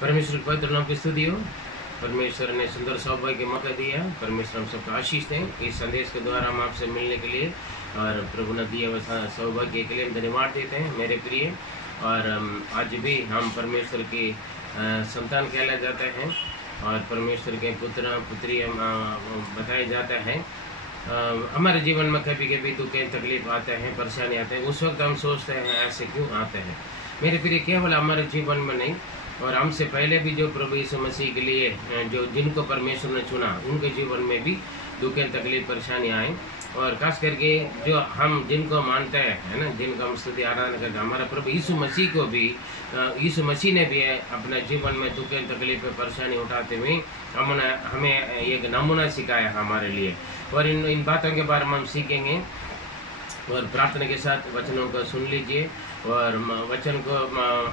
परमेश्वर के पवित्र नाम की स्तुति हो। परमेश्वर ने सुंदर सौभाग्य मौका दिया। परमेश्वर हम सबको आशीष दें इस संदेश के द्वारा हम आपसे मिलने के लिए, और प्रभु ने दिया हुआ सौभाग्य के लिए हम धन्यवाद देते हैं मेरे प्रिय। और आज भी हम परमेश्वर की संतान कहलाए जाते हैं और परमेश्वर के पुत्र पुत्री हम बताए जाता है। हमारे जीवन में कभी कभी दुख तकलीफ आते हैं, परेशानी आते हैं। उस वक्त हम सोचते हैं ऐसे क्यों आते हैं मेरे प्रिय। केवल हमारे जीवन में नहीं, और हमसे पहले भी जो प्रभु यीशु मसीह के लिए जो जिनको परमेश्वर ने चुना उनके जीवन में भी दुख तकलीफ परेशानी आए। और खास करके जो हम जिनको मानते हैं है ना, जिनको हम स्तुति आराधना करते हैं, हमारा प्रभु यीशु मसीह को भी यीशु मसीह ने भी अपने जीवन में दुख तकलीफ परेशानी उठाते हुए हमें एक नमूना सिखाया हमारे लिए। और इन बातों के बारे में हम सीखेंगे। और प्रार्थना के साथ वचनों को सुन लीजिए। और वचन को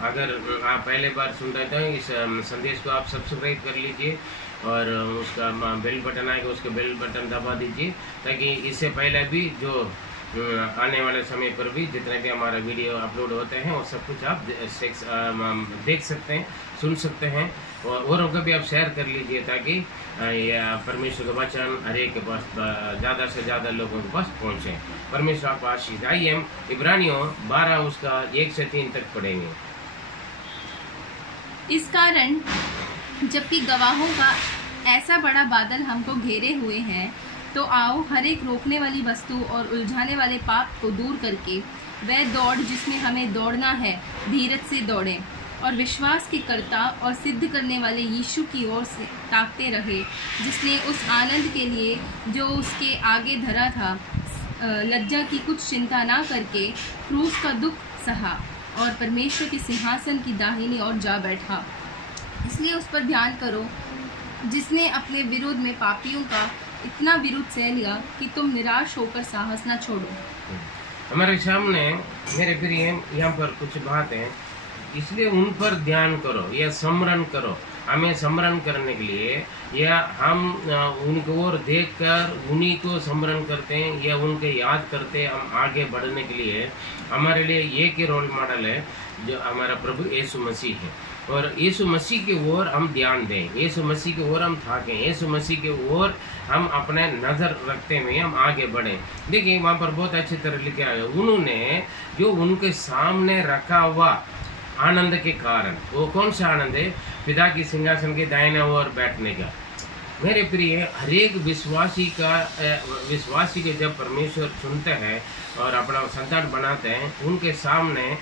अगर आप पहले बार सुन रहे थे इस संदेश को आप सब्सक्राइब कर लीजिए, और उसका बेल बटन आएगा, उसके बेल बटन दबा दीजिए, ताकि इससे पहले भी जो आने वाले समय पर भी जितने भी हमारा वीडियो अपलोड होते हैं वो सब कुछ आप देख सकते हैं, सुन सकते हैं। और औरों को भी आप शेयर कर लीजिए, ताकि परमेश्वर का वचन हर एक के पास ज़्यादा से ज़्यादा लोगों के पास पहुँचे। परमेश्वर आपको आशीष। आइए हम इब्रानियों 12 उसका 1 से 3 तक पढ़ेंगे। इस कारण जबकि गवाहों का ऐसा बड़ा बादल हमको घेरे हुए हैं, तो आओ हर एक रोकने वाली वस्तु और उलझाने वाले पाप को दूर करके वह दौड़ जिसमें हमें दौड़ना है धीरज से दौड़ें, और विश्वास के कर्ता और सिद्ध करने वाले यीशु की ओर से ताकते रहे, जिसने उस आनंद के लिए जो उसके आगे धरा था लज्जा की कुछ चिंता ना करके क्रूस का दुख सहा और परमेश्वर के सिंहासन की दाहिनी ओर जा बैठा। इसलिए उस पर ध्यान करो जिसने अपने विरोध में पापियों का इतना विरोध सह लिया कि तुम निराश होकर साहस न छोड़ो। हमारे सामने मेरे प्रिय यहाँ पर कुछ बात है, इसलिए उन पर ध्यान करो या स्मरण करो। हमें स्मरण करने के लिए या हम उनको ओर देखकर उन्हीं को स्मरण करते हैं या उनके याद करते हैं, हम आगे बढ़ने के लिए हमारे लिए एक ही रोल मॉडल है जो हमारा प्रभु यीशु मसीह है। और यीशु मसीह की ओर हम ध्यान दें, यीशु मसीह की ओर हम थाकें, यीशु मसीह की ओर हम अपने नज़र रखते हुए हम आगे बढ़ें। देखिए वहाँ पर बहुत अच्छी तरह लिखा है, उन्होंने जो उनके सामने रखा हुआ आनंद के कारण, वो कौन सा आनंद है? पिता की सिंहासन के दाहिने ओर बैठने का। मेरे प्रिय हरेक विश्वासी को जब परमेश्वर चुनते हैं और अपना संतान बनाते हैं, उनके सामने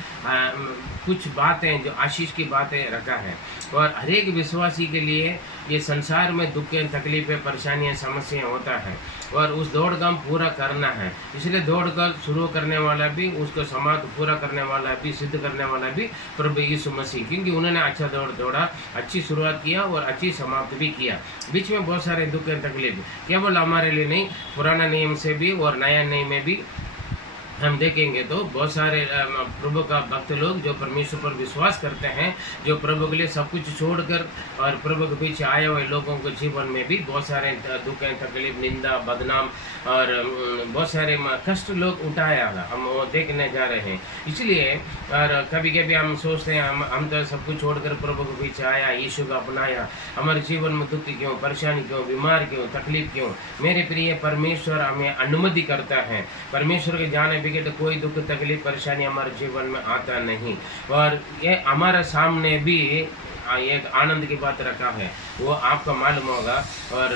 कुछ बातें जो आशीष की बातें रखा है। और हरेक विश्वासी के लिए ये संसार में दुख तकलीफें परेशानियां समस्याएं होता है, और उस दौड़ का हम पूरा करना है। इसलिए दौड़ का शुरू करने वाला भी, उसको समाप्त पूरा करने वाला भी, सिद्ध करने वाला भी प्रभु यीशु मसीह, क्योंकि उन्होंने अच्छा दौड़ दौड़ा, अच्छी शुरुआत किया और अच्छी समाप्त भी किया। बीच में बहुत सारे दुख तकलीफ केवल हमारे लिए नहीं, पुराना नियम से भी और नया नियम में भी हम देखेंगे तो बहुत सारे प्रभु का भक्त लोग जो परमेश्वर पर विश्वास करते हैं, जो प्रभु के लिए सब कुछ छोड़कर और प्रभु के पीछे आए हुए लोगों के जीवन में भी बहुत सारे दुख तकलीफ, निंदा, बदनाम और बहुत सारे कष्ट लोग उठाया हम वो देखने जा रहे हैं। इसलिए और कभी कभी हम सोचते हैं हम तो सब कुछ छोड़कर प्रभु के पीछे आया, यीशु को अपनाया, हमारे जीवन में दुख क्यों, परेशानी क्यों, बीमार क्यों, तकलीफ क्यों? मेरे प्रिय परमेश्वर हमें अनुमति करता है। परमेश्वर के जाने तो कोई दुख तकलीफ परेशानी हमारे जीवन में आता नहीं। और ये हमारे सामने भी एक आनंद की बात रखा है, वो आपको मालूम होगा। और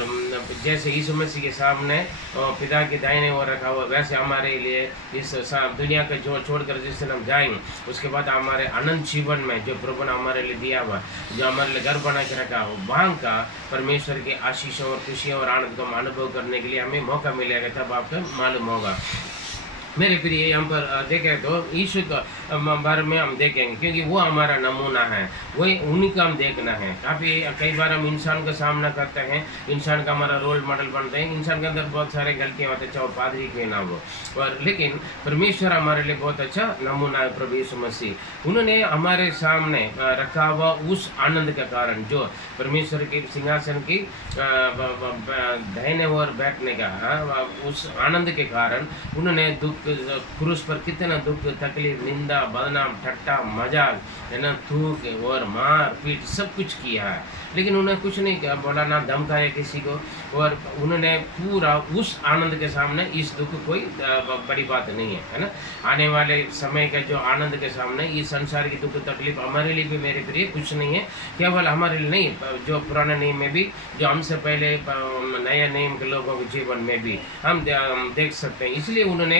जैसे यीशु मसीह के सामने पिता के दाहिने ओर रखा हुआ, वैसे हमारे लिए इस दुनिया का जो छोड़कर जिस दिन हम जाएंगे, उसके बाद हमारे अनंत जीवन में जो प्रभु ने हमारे लिए दिया हुआ, जो हमारे लिए घर बना के रखा हो, वहाँ का परमेश्वर के आशीषों और खुशियों और आनंद को अनुभव करने के लिए हमें मौका मिलेगा, तब आपको मालूम होगा। मेरे प्रिय यहाँ पर देखें तो यीशु का बारे में हम देखेंगे, क्योंकि वो हमारा नमूना है, वही उन्हीं का हम देखना है। कई बार हम इंसान का सामना करते हैं, इंसान का हमारा रोल मॉडल बनते हैं, इंसान के अंदर बहुत सारे गलतियाँ होते हैं, चाहे पादरी क्यों ना हो। और लेकिन परमेश्वर हमारे लिए बहुत अच्छा नमूना है, प्रभु यीशु मसीह। उन्होंने हमारे सामने रखा हुआ उस आनंद के कारण, जो परमेश्वर के सिंहासन की दाहिने ओर बैठने का उस आनंद के कारण उन्होंने दुख क्रूस पर कितना दुख तकलीफ, निंदा, बदनाम, ठट्टा, मजाक, है ना, थूक और मार पीट सब कुछ किया है, लेकिन उन्होंने कुछ नहीं किया, बोला ना धमकाया किसी को, और उन्होंने पूरा उस आनंद के सामने इस दुख कोई बड़ी बात नहीं है ना। आने वाले समय का जो आनंद के सामने इस संसार की दुख तकलीफ हमारे लिए भी मेरे प्रिय कुछ नहीं है, केवल हमारे लिए नहीं, जो पुराने नियम में भी, जो हमसे पहले नए नियम के लोगों के जीवन में भी हम देख सकते हैं। इसलिए उन्होंने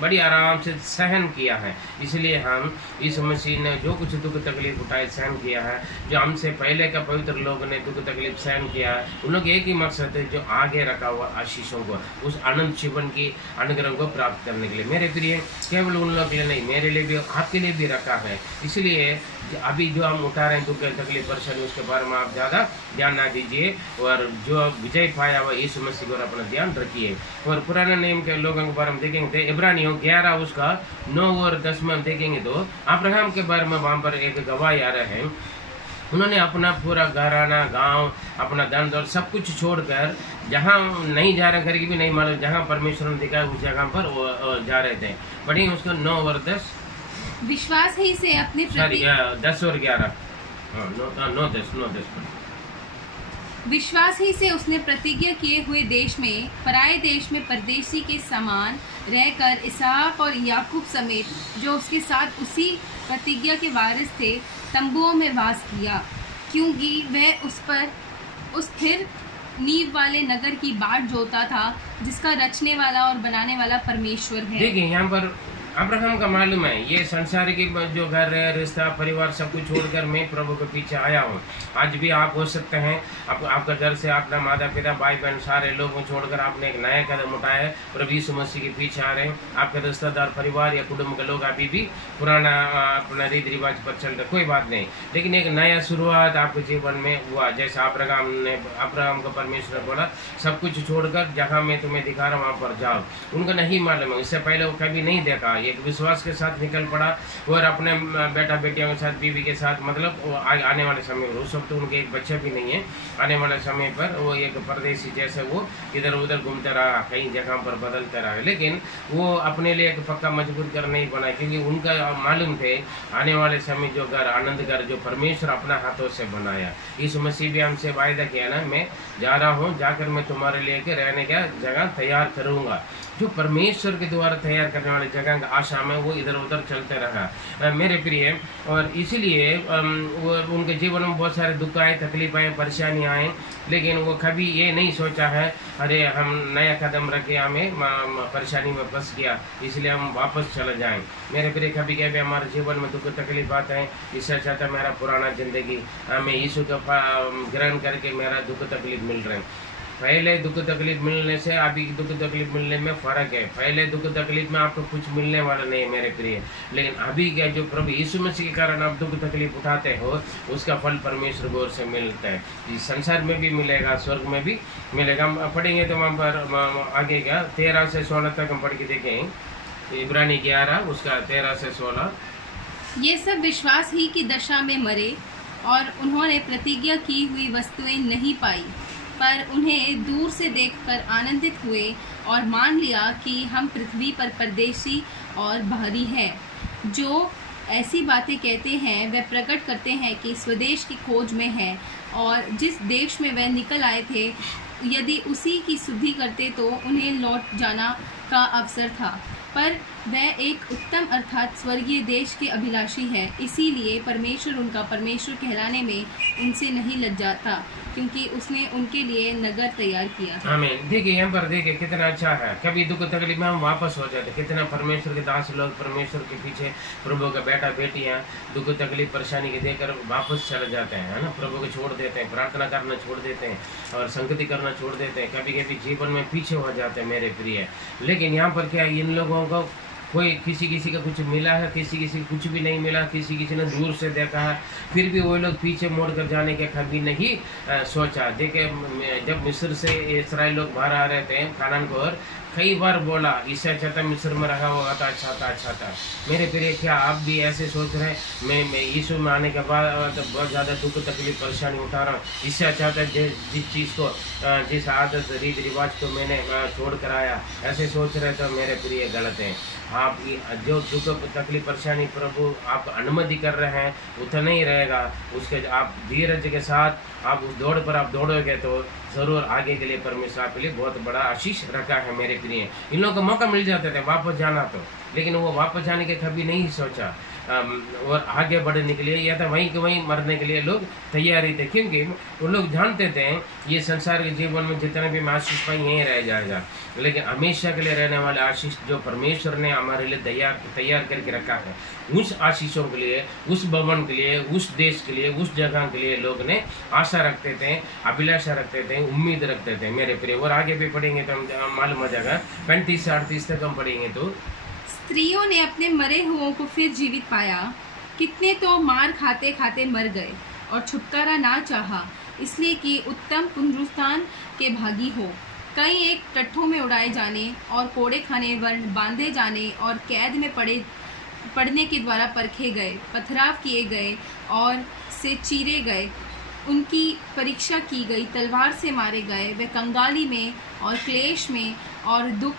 बड़ी आराम से सहन किया है, इसलिए हम इस मसीह ने जो कुछ दुख तकलीफ उठाए सहन किया है, जो हमसे पहले का पवित्र लोग ने दुख तकलीफ सहन किया है, उन लोग एक ही मकसद है, जो आगे रखा हुआ आशीषों को, उस आनंद जीवन की अनुग्रह को प्राप्त करने के लिए। मेरे प्रिय केवल उन लोग के लिए नहीं, मेरे लिए भी, आपके लिए भी रखा है। इसलिए अभी जो हम उठा रहे हैं दुख तकलीफ परेशानी, उसके बारे में आप ज़्यादा ध्यान ना दीजिए, और जो विजय पाया हुआ यीशु मसीह पर अपना ध्यान रखिए। और पुराने नियम के लोगों के बारे में देखेंगे, इब्रानियों 11 उसका 9 और 10 में हम देखेंगे तो अब्राहम के बारे में वहाँ पर एक गवाही आ रहे हैं। उन्होंने अपना पूरा घराना, गांव, अपना धन दौलत सब कुछ छोड़कर, जहाँ नहीं जा रहे, घर की भी नहीं मालूम, जहाँ परमेश्वर ने दिखाया उस जगह पर वो जा रहे थे। पढ़िए उसको 9 और 10। विश्वास ही से अपने प्रति 10 और 11, 9 10 विश्वास ही से उसने प्रतिज्ञा किए हुए देश में, पराये देश में परदेशी के समान रहकर इसहाक और याकूब समेत जो उसके साथ उसी प्रतिज्ञा के वारिस थे तंबुओं में वास किया, क्योंकि वह उस स्थिर नींव वाले नगर की बाट जोता था, जिसका रचने वाला और बनाने वाला परमेश्वर है। देखिए यहाँ पर अब्राहम का मालूम है, ये संसार की जो घर है, रिश्ता, परिवार सब कुछ छोड़कर मैं प्रभु के पीछे आया हूँ। आज भी आप हो सकते हैं, आपका घर से अपना माता पिता भाई बहन सारे लोगों को छोड़कर आपने एक नया कदम उठाया है, प्रभु यीशु मसीह के पीछे आ रहे हैं। आपके रिश्तेदार, परिवार या कुटुंब के लोग अभी भी पुराना अपना रीति रिवाज पर चल रहे, कोई बात नहीं, लेकिन एक नया शुरुआत आपके जीवन में हुआ। जैसे अब्राहम को परमेश्वर ने बोला सब कुछ छोड़कर जहाँ मैं तुम्हें दिखा रहा हूँ वहाँ पर जाओ। उनको नहीं मालूम है, इससे पहले वो कभी नहीं देखा, एक विश्वास के साथ निकल पड़ा, और अपने बेटा बेटियों के साथ, बीवी के साथ, मतलब आने वाले समय पर, उस वक्त उनके एक बच्चा भी नहीं है, आने वाले समय पर वो एक परदेशी जैसे वो इधर उधर घूमता रहा, कई जगह पर बदलता रहा, लेकिन वो अपने लिए एक पक्का मजबूर कर नहीं बना, क्योंकि उनका मालूम थे आने वाले समय जो घर, आनंद घर जो परमेश्वर अपना हाथों से बनाया। यीशु मसीह भी हमसे वायदा किया ना, मैं जा रहा हूँ, जाकर मैं तुम्हारे लिए रहने का जगह तैयार करूँगा। जो परमेश्वर के द्वारा तैयार करने वाली जगह का आशा में वो इधर उधर चलते रहा मेरे प्रिय, और इसीलिए वो उनके जीवन में बहुत सारे दुख आए, तकलीफ आए, परेशानियाँ आए, लेकिन वो कभी ये नहीं सोचा है अरे हम नया कदम रखे, हमें परेशानी में फंस गया इसलिए हम वापस चले जाएं। मेरे प्रिय, कभी कभी हमारे जीवन में दुख तकलीफ आते हैं, इससे अच्छा था मेरा पुराना जिंदगी हमें यीशु का ग्रहण करके मेरा दुख तकलीफ मिल रहे हैं। पहले दुख तकलीफ मिलने से अभी दुख तकलीफ मिलने में फ़र्क है। पहले दुख तकलीफ में आपको कुछ मिलने वाला नहीं है मेरे प्रिय, लेकिन अभी क्या जो प्रभु यीशु मसीह के कारण आप दुख तकलीफ उठाते हो, उसका फल परमेश्वर गौर से मिलता है, इस संसार में भी मिलेगा, स्वर्ग में भी मिलेगा। हम पढ़ेंगे तो वहाँ पर आगे क्या 13 से 16 तक हम पढ़ के देखें, इब्रानी 11 उसका 13 से 16। ये सब विश्वास ही की दशा में मरे, और उन्होंने प्रतिज्ञा की हुई वस्तुएं नहीं पाई, पर उन्हें दूर से देखकर आनंदित हुए और मान लिया कि हम पृथ्वी पर परदेशी और बाहरी हैं। जो ऐसी बातें कहते हैं वे प्रकट करते हैं कि स्वदेश की खोज में है, और जिस देश में वे निकल आए थे यदि उसी की शुद्धि करते तो उन्हें लौट जाना का अवसर था। पर वह एक उत्तम अर्थात स्वर्गीय देश के अभिलाषी है, इसीलिए परमेश्वर उनका परमेश्वर कहलाने में उनसे नहीं लज जाता, क्योंकि उसने उनके लिए नगर तैयार किया। आमीन। देखिए यहाँ पर देखिए कितना अच्छा है, कभी दुख तकलीफ में हम वापस हो जाते, कितना परमेश्वर के दास लोग परमेश्वर के पीछे, प्रभु का बेटा बेटियाँ दुख तकलीफ परेशानी के देकर वापस चले जाते हैं, है ना, प्रभु को छोड़ देते हैं, प्रार्थना करना छोड़ देते हैं और संगति करना छोड़ देते हैं, कभी कभी जीवन में पीछे हो जाते हैं मेरे प्रिय। लेकिन यहाँ पर क्या इन लोगों को कोई किसी का कुछ मिला है, किसी को कुछ भी नहीं मिला, किसी ने दूर से देखा है, फिर भी वो लोग पीछे मोड़ कर जाने के कभी नहीं सोचा। देखे जब मिस्र से इस्राएल लोग बाहर आ रहे थे कानान को, और कई बार बोला इससे अच्छा था मिस्र में रहा होगा तो अच्छा था। मेरे प्रिय, क्या आप भी ऐसे सोच रहे हैं मैं यीशु में आने के बाद तो बहुत ज़्यादा दुख तकलीफ परेशानी उठा रहा हूँ, इससे अच्छा था जिस चीज़ को, जिस आदत रीति रिवाज को मैंने छोड़ कर आया, ऐसे सोच रहे तो मेरे प्रिय गलत हैं। आप जो दुख तकलीफ परेशानी प्रभु आप अनुमति कर रहे हैं उतना ही रहेगा, उसके आप धीरज के साथ आप उस दौड़ पर आप दौड़ोगे तो ज़रूर आगे के लिए परमेश्वर आपके लिए बहुत बड़ा आशीष रखा है मेरे प्रिय। इन लोगों को मौका मिल जाते थे वापस जाना तो, लेकिन वो वापस जाने के कभी नहीं सोचा और आगे बढ़ने के लिए या तो वहीं के वहीं मरने के लिए लोग तैयारी थे, क्योंकि वो लोग जानते थे ये संसार के जीवन में जितने भी आशीष पाई यहीं रह जाएगा, लेकिन हमेशा के लिए रहने वाले आशीष जो परमेश्वर ने हमारे लिए तैयार करके रखा है, उस आशीषों के लिए, उस भवन के लिए, उस देश के लिए, उस जगह के लिए लोग ने आशा रखते थे, अभिलाषा रखते थे, उम्मीद रखते थे मेरे प्रिय। और आगे भी पढ़ेंगे तो हम मालूम हो जाएगा 35 से 38 तक हम पढ़ेंगे तो स्त्रियों ने अपने मरे हुओं को फिर जीवित पाया, कितने तो मार खाते खाते मर गए और छुटकारा ना चाहा, इसलिए कि उत्तम पुनरुत्थान के भागी हो। कई एक टट्ठों में उड़ाए जाने और कोड़े खाने वर्ण बांधे जाने और कैद में पड़ने के द्वारा परखे गए, पथराव किए गए और से चीरे गए, उनकी परीक्षा की गई, तलवार से मारे गए, वे कंगाली में और क्लेश में और दुख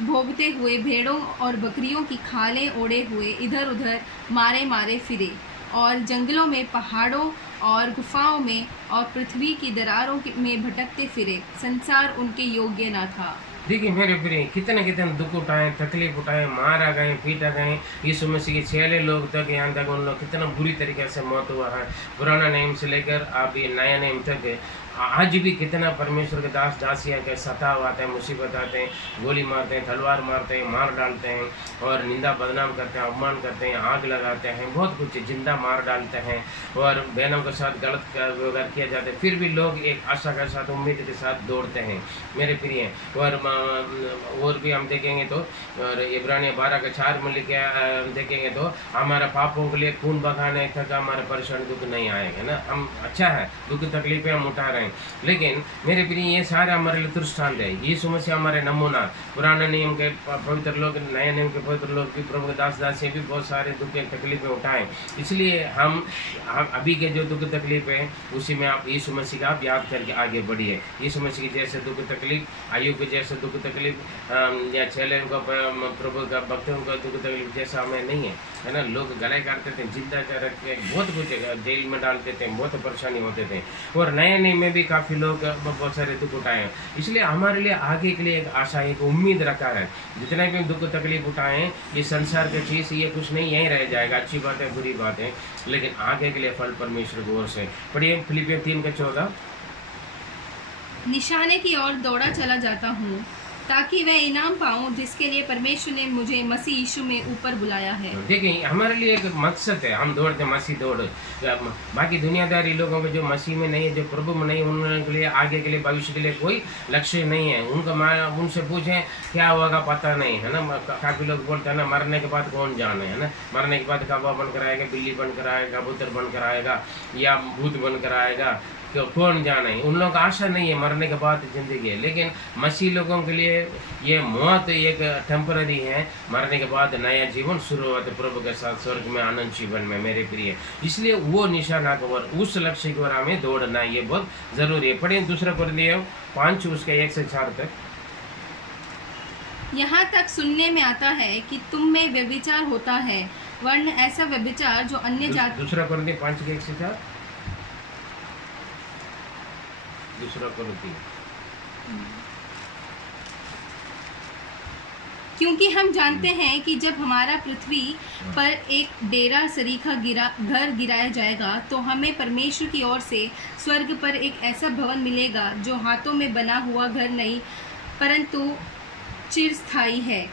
भोगते हुए भेड़ों और बकरियों की खालें ओढ़े हुए इधर उधर मारे मारे फिरे और जंगलों में, पहाड़ों और गुफाओं में और पृथ्वी की दरारों में भटकते फिरे। संसार उनके योग्य न था। देखिए मेरे प्रिय, कितने कितने दुख उठाए, तकलीफ उठाए, मारा गए, पीटा गए, यीशु मसीह के चेले लोग तक यहाँ तक उन लोग कितना बुरी तरीके से मौत हुआ है। पुराना नेम से लेकर अब ये नया नेम तक आज भी कितना परमेश्वर के दास दासियाँ के सताव आते हैं, मुसीबत आते हैं, गोली मारते हैं, तलवार मारते हैं, मार डालते हैं और निंदा बदनाम करते हैं, अपमान करते हैं, आग लगाते हैं, बहुत कुछ जिंदा मार डालते हैं और बहनों के साथ गलत व्यवहार किया जाता है। फिर भी लोग एक आशा के साथ, उम्मीद के साथ दौड़ते हैं मेरे प्रिय। और भी हम देखेंगे तो और इब्रानियों 12:4 में लिखे देखेंगे तो हमारे पापों के लिए खून बहाने तक हमारे परेशानी दुख नहीं आएगा ना। हम अच्छा है, दुख तकलीफें हम उठा रहे हैं, लेकिन मेरे प्रिय ये सारे हमारे लिए दृष्टांत है। यीशु मसीह हमारे नमूना, पुराने नियम के पवित्र लोग, नए नियम के पवित्र लोग भी, प्रभु के दास दासी भी बहुत सारे दुख तकलीफें उठाएं। इसलिए हम अभी के जो दुख तकलीफ है उसी में आप यीशु मसीह का आप याद करके आगे बढ़िए। यीशु मसीह की जैसे दुख तकलीफ, आयु के जैसे दुख तकलीफ या चेले का, प्रभु का भक्तों का दुख तकलीफ जैसा हमें नहीं है ना। लोग गले काटते थे, जिंदा रख के बहुत कुछ जेल में डालते थे, बहुत परेशानी होते थे और नए नियम में भी काफ़ी लोग बहुत सारे दुख उठाए हैं। इसलिए हमारे लिए आगे के लिए एक आशा, एक उम्मीद रखा है। जितने भी दुख तकलीफ उठाएं, ये संसार की चीज़ ये कुछ नहीं, यहीं रह जाएगा। अच्छी बात है, बुरी बात है, लेकिन आगे के लिए फल परमेश्वर की ओर से। पढ़िए फिलिपियों 3:14। निशाने की ओर दौड़ा चला जाता हूँ ताकि वह इनाम पाऊं जिसके लिए परमेश्वर ने मुझे मसीह यीशु में ऊपर बुलाया है। देखिए हमारे लिए एक मकसद है, हम दौड़ते मसीह दौड़। बाकी दुनियादारी लोगों को जो मसीह में नहीं है, जो प्रभु में नहीं, उनके लिए आगे के लिए, भविष्य के लिए कोई लक्ष्य नहीं है। उनसे पूछें क्या होगा पता नहीं है ना। काफ़ी लोग बोलते हैं ना मरने के बाद कौन जाने, है ना। मरने के बाद कौवा बनकर आएगा, बिल्ली बनकर आएगा, कबूतर बनकर आएगा या भूत बनकर आएगा, कौन जाने। उन लोगों का आशा नहीं है, मरने के बाद जिंदगी है। लेकिन मसीह लोगों के लिए ये मौत एक टेम्पररी है, मरने के बाद नया जीवन शुरू होता है प्रभु के साथ स्वर्ग में, आनंद जीवन में मेरे प्रिय। इसलिए वो निशाना की ओर, उस लक्ष्य की ओर हमें दौड़ना ये बहुत जरूरी है। पढ़िए 2 कोरिन्थियों 5 उसके 1 से 4 तक। यहाँ तक सुनने में आता है कि तुम में व्यभिचार होता है, वरन ऐसा व्यभिचार जो अन्य जाति। 2 कोरिन्थियों 5 के 1 से 4। 2 कोरिन्थियों। क्योंकि हम जानते हैं कि जब हमारा पृथ्वी पर एक डेरा सरीखा घर गिराया जाएगा तो हमें परमेश्वर की ओर से स्वर्ग पर एक ऐसा भवन मिलेगा जो हाथों में बना हुआ घर नहीं परंतु चिरस्थायी है।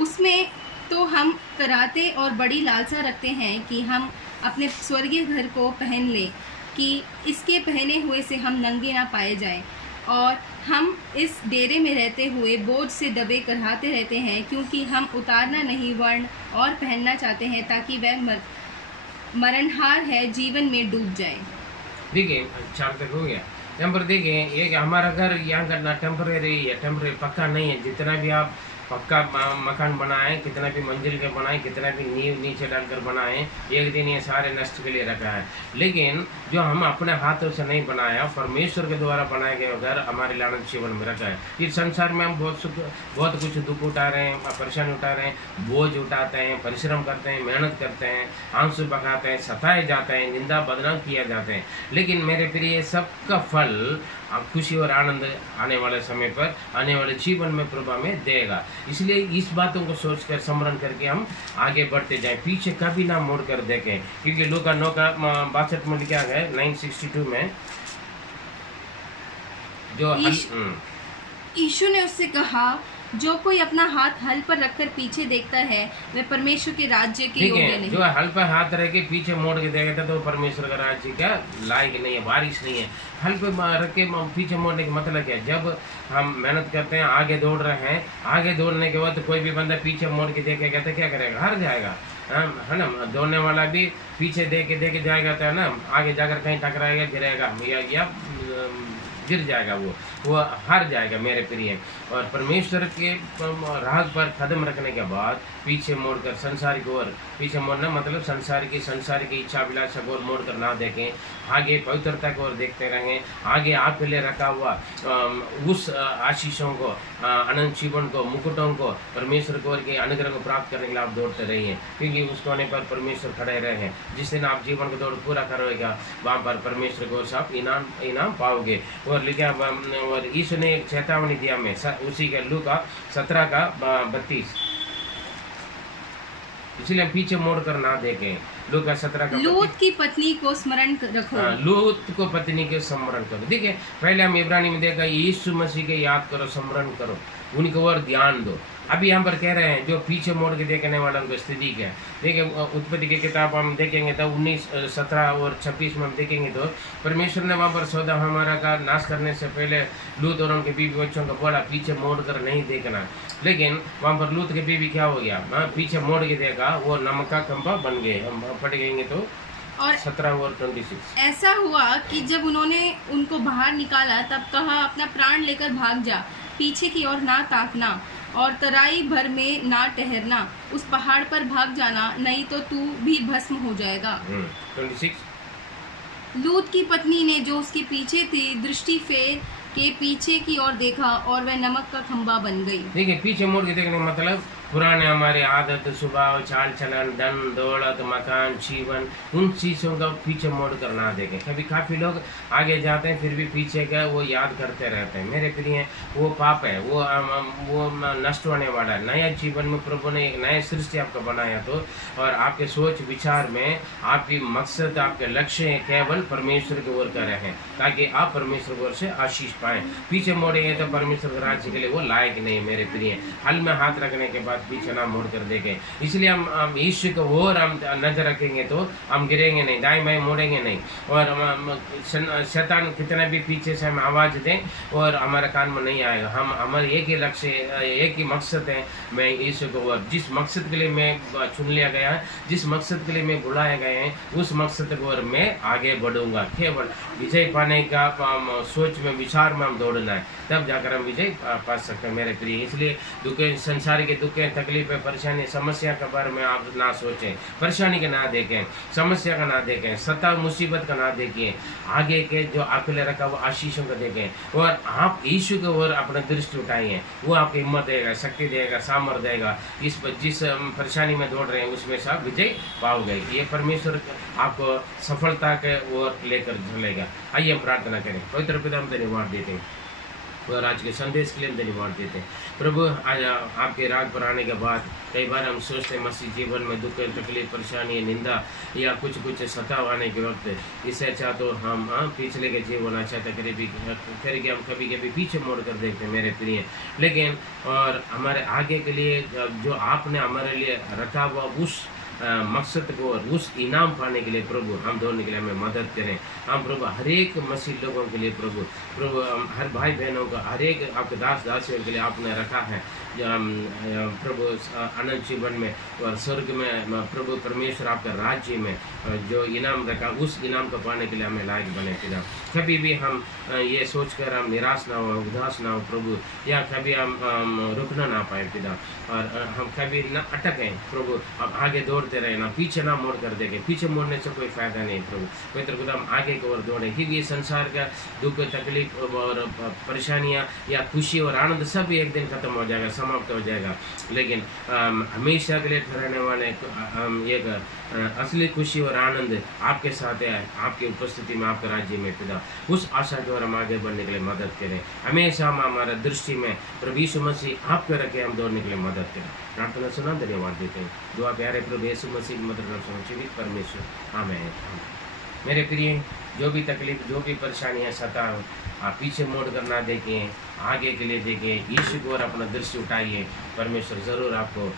उसमें तो हम कराते और बड़ी लालसा रखते हैं कि हम अपने स्वर्गीय घर को पहन लें, कि इसके पहने हुए से हम नंगे ना पाए जाएं। और हम इस डेरे में रहते हुए बोझ से दबे कराहते रहते हैं, क्योंकि हम उतारना नहीं वर्ण और पहनना चाहते हैं, ताकि वह मरणहार है जीवन में डूब जाए। देखिए 4 तक हो गया। यहाँ पर देखिए ये हमारा घर यहाँ का ना टेम्परेरी है, टेम्परेरी पक्का नहीं है। जितना भी आप पक्का मकान बनाए, कितना भी मंजिल के बनाए, कितना भी नींव नीचे डालकर बनाए, एक दिन ये सारे नष्ट के लिए रखा है। लेकिन जो हम अपने हाथों से नहीं बनाया, परमेश्वर के द्वारा बनाए गए घर हमारे लानत जीवन में रखा है। इस संसार में हम बहुत कुछ दुख उठा रहे हैं, परेशानी उठा रहे हैं, बोझ उठाते हैं, परिश्रम करते हैं, मेहनत करते हैं, आंसू बहाते हैं, सताए जाते हैं, निंदा बदनाम किया जाते हैं। लेकिन मेरे प्रिय, सबका फल खुशी और आनंद आने वाले समय पर, आने वाले जीवन में प्रभु हमें देगा। इसलिए इस बातों को सोचकर स्मरण करके हम आगे बढ़ते जाएं, पीछे कभी ना मोड़ कर देखें। क्योंकि लूका 9 का 62 में लिखा है 9:62 में, जो यीशु ने उससे कहा, जो कोई अपना हाथ हल पर रखकर पीछे देखता है वह परमेश्वर के राज्य के योग्य नहीं। जो हल पर हाथ रख के पीछे मोड़ के देखता तो परमेश्वर का राज्य का लायक नहीं है, वारिस नहीं है। हल पे रख के पीछे मोड़ने का मतलब क्या है? जब हम मेहनत करते हैं, आगे दौड़ रहे हैं, आगे दौड़ने के बाद तो कोई भी बंदा पीछे मोड़ के देखेगा तो क्या करेगा? हार जाएगा, है ना। दौड़ने वाला भी पीछे देखे जाएगा तो है ना, आगे जाकर कहीं टकराएगा, गिरेगा या गिर जाएगा, वो हार जाएगा मेरे प्रिय। और परमेश्वर के राह पर कदम रखने के बाद पीछे मोड़कर संसार की ओर, पीछे मोड़ना मतलब संसार की इच्छा अभिलाषा को मोड़कर ना देखें, आगे पवित्रता की ओर देखते रहें, आगे आपके लिए रखा हुआ उस आशीषों को, अनंत जीवन को, मुकुटों को, परमेश्वर को के अनुग्रह को प्राप्त करने के लिए आप दौड़ते रहिए। क्योंकि उस कोने पर परमेश्वर खड़े रहे। जिस दिन आप जीवन को दौड़ पूरा करोगे, वहाँ पर परमेश्वर को आप इनाम पाओगे। और लिखा, और यीशु ने एक चेतावनी दिया में, उसी के लूका 17 का 32। इसलिए हम पीछे मोड़ कर ना देखें। लूका 17 का लूत की पत्नी को स्मरण रखो। लूत को पत्नी के स्मरण करो। देखिए, पहले हम इब्रानी में देखा, यीशु मसीह के याद करो, स्मरण करो, उनके ओर ध्यान दो। अभी यहाँ पर कह रहे हैं जो पीछे मोड़ के देखने वाला उनकी स्थिति क्या है। देखिए, उत्पत्ति की किताब हम देखेंगे तो 19, 17 और 26 में हम देखेंगे तो परमेश्वर ने वहाँ पर सौदा हमारा का नाश करने से पहले लूत और उनके बीवी बच्चों को बोला पीछे मोड़ कर नहीं देखना। लेकिन वहाँ पर लूत के बीवी क्या हो गया, पीछे मोड़ के देखा, वो नमक का खंभा बन गए। हम पढ़ गएंगे तो और 17 और 26। ऐसा हुआ कि जब उन्होंने उनको बाहर निकाला तब कहा, अपना प्राण लेकर भाग जा, पीछे की ओर ना ताकना और तराई भर में ना ठहरना, उस पहाड़ पर भाग जाना, नहीं तो तू भी भस्म हो जाएगा। 26। लूत की पत्नी ने जो उसके पीछे थी दृष्टि फेर के पीछे की ओर देखा और वह नमक का खंभा बन गई। देखिए, पीछे मुड़ के देखने मतलब पुराने हमारे आदत, स्वभाव, चाल चलन, धन दौलत, मकान, जीवन, उन चीज़ों का पीछे मोड़ कर ना देखें। कभी काफ़ी लोग आगे जाते हैं फिर भी पीछे का वो याद करते रहते हैं। मेरे प्रिय, वो पाप है, वो नष्ट होने वाला है। नया जीवन में प्रभु ने एक नया सृष्टि आपको बनाया तो, और आपके सोच विचार में आपकी मकसद, आपके लक्ष्य केवल परमेश्वर की ओर करे हैं, ताकि आप परमेश्वर की ओर से आशीष पाएं। पीछे मोड़ेंगे तो परमेश्वर के राज्य के लिए वो लायक नहीं। मेरे प्रिय, हल में हाथ रखने के बाद पीछे ना मोड़ कर देखें। इसलिए हम ईश्वर को और हम नजर रखेंगे तो हम गिरेंगे नहीं, दाएं बाएं मोड़ेंगे नहीं। और शैतान कितना भी पीछे से हम आवाज दें और हमारे कान में नहीं आएगा। हम हमारे एक ही लक्ष्य, एक ही मकसद है, मैं ईश्वर को, और जिस मकसद के लिए मैं चुन लिया गया है, जिस मकसद के लिए मैं बुलाया गया है, उस मकसद को और मैं आगे बढ़ूंगा। केवल विजय पाने का सोच में, विचार में हम दौड़ना है, तब जाकर हम विजय पा सकते हैं। मेरे प्रिय, इसलिए दुखे, संसार के दुखे, तकलीफें, परेशानी, समस्या के बारे में आप ना सोचें, परेशानी का ना देखें, समस्या का ना देखें, सता मुसीबत का ना देखिए, आगे के जो आपके लिए रखा वो आशीषों को देखें और आप यीशु की ओर अपना दृष्टि उठाइए। वो आपको हिम्मत देगा, शक्ति देगा, सामर्थ देगा। जिस परेशानी में दौड़ रहे हैं उसमें से आप विजय पाओगे। ये परमेश्वर आपको सफलता के ओर लेकर चलेगा। आइए हम प्रार्थना करें। पवित्र पिता, हम धन्यवाद देते हैं और आज के संदेश के लिए हम धन्यवाद देते हैं। प्रभु, आज आपके राग पर आने के बाद कई बार हम सोचते हैं मसीह जीवन में दुख, तकलीफ, परेशानी, निंदा या कुछ सताव आने के वक्त, इससे अच्छा तो हम पिछले के जीवन अच्छा था करके हम कभी कभी पीछे मोड़ कर देखते हैं। मेरे प्रिय, लेकिन और हमारे आगे के लिए जो आपने हमारे लिए रखा हुआ उस मकसद को और उस इनाम पाने के लिए प्रभु हम दौड़ने के लिए हमें मदद करें। हम प्रभु हर एक मसीह लोगों के लिए प्रभु हर भाई बहनों का हर एक आपके दास दासियों के लिए आपने रखा है प्रभु अनंत जीवन में और स्वर्ग में प्रभु परमेश्वर आपका राज्य में जो इनाम रखा उस इनाम को पाने के लिए हमें लायक बने पिता। कभी भी हम ये सोचकर हम निराश ना हो उदास ना हो प्रभु, या कभी हम रुकना ना पाए पिता, और हम कभी न अटकें प्रभु, हम आगे दौड़ते रहे ना पीछे ना मोड़ कर देखें। पीछे मोड़ने से कोई फायदा नहीं प्रभु, पवित्र खुदा हम आगे की ओर दौड़ें, क्योंकि ये संसार का दुख तकलीफ और परेशानियाँ या खुशी और आनंद सब एक दिन खत्म हो जाएगा, समाप्त हो जाएगा, लेकिन हमेशा के लिए ठहरने वाले एक असली खुशी और आनंद आपके साथ है, आपकी उपस्थिति में, आपके राज्य में पिता। उस आशा की ओर हम आगे बढ़ने के लिए मदद करें। हमेशा हम हमारा दृष्टि में प्रभु यीशु मसीह आपके रखे हम दौड़ने के लिए मदद करें। प्रार्थना सुना धन्यवाद देते हैं। दुआ प्यारे प्रभु यीशु मसीह की मदद नाम से जीवित परमेश्वर आमीन। मेरे प्रिय, जो भी तकलीफ जो भी परेशानियाँ सताओ, आप पीछे मोड़ कर ना देखें, आगे के लिए देखें, यीशु की ओर अपना दृष्टि उठाइए। परमेश्वर ज़रूर आपको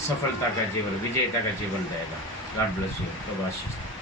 सफलता का जीवन, विजयता का जीवन देगा। God bless you.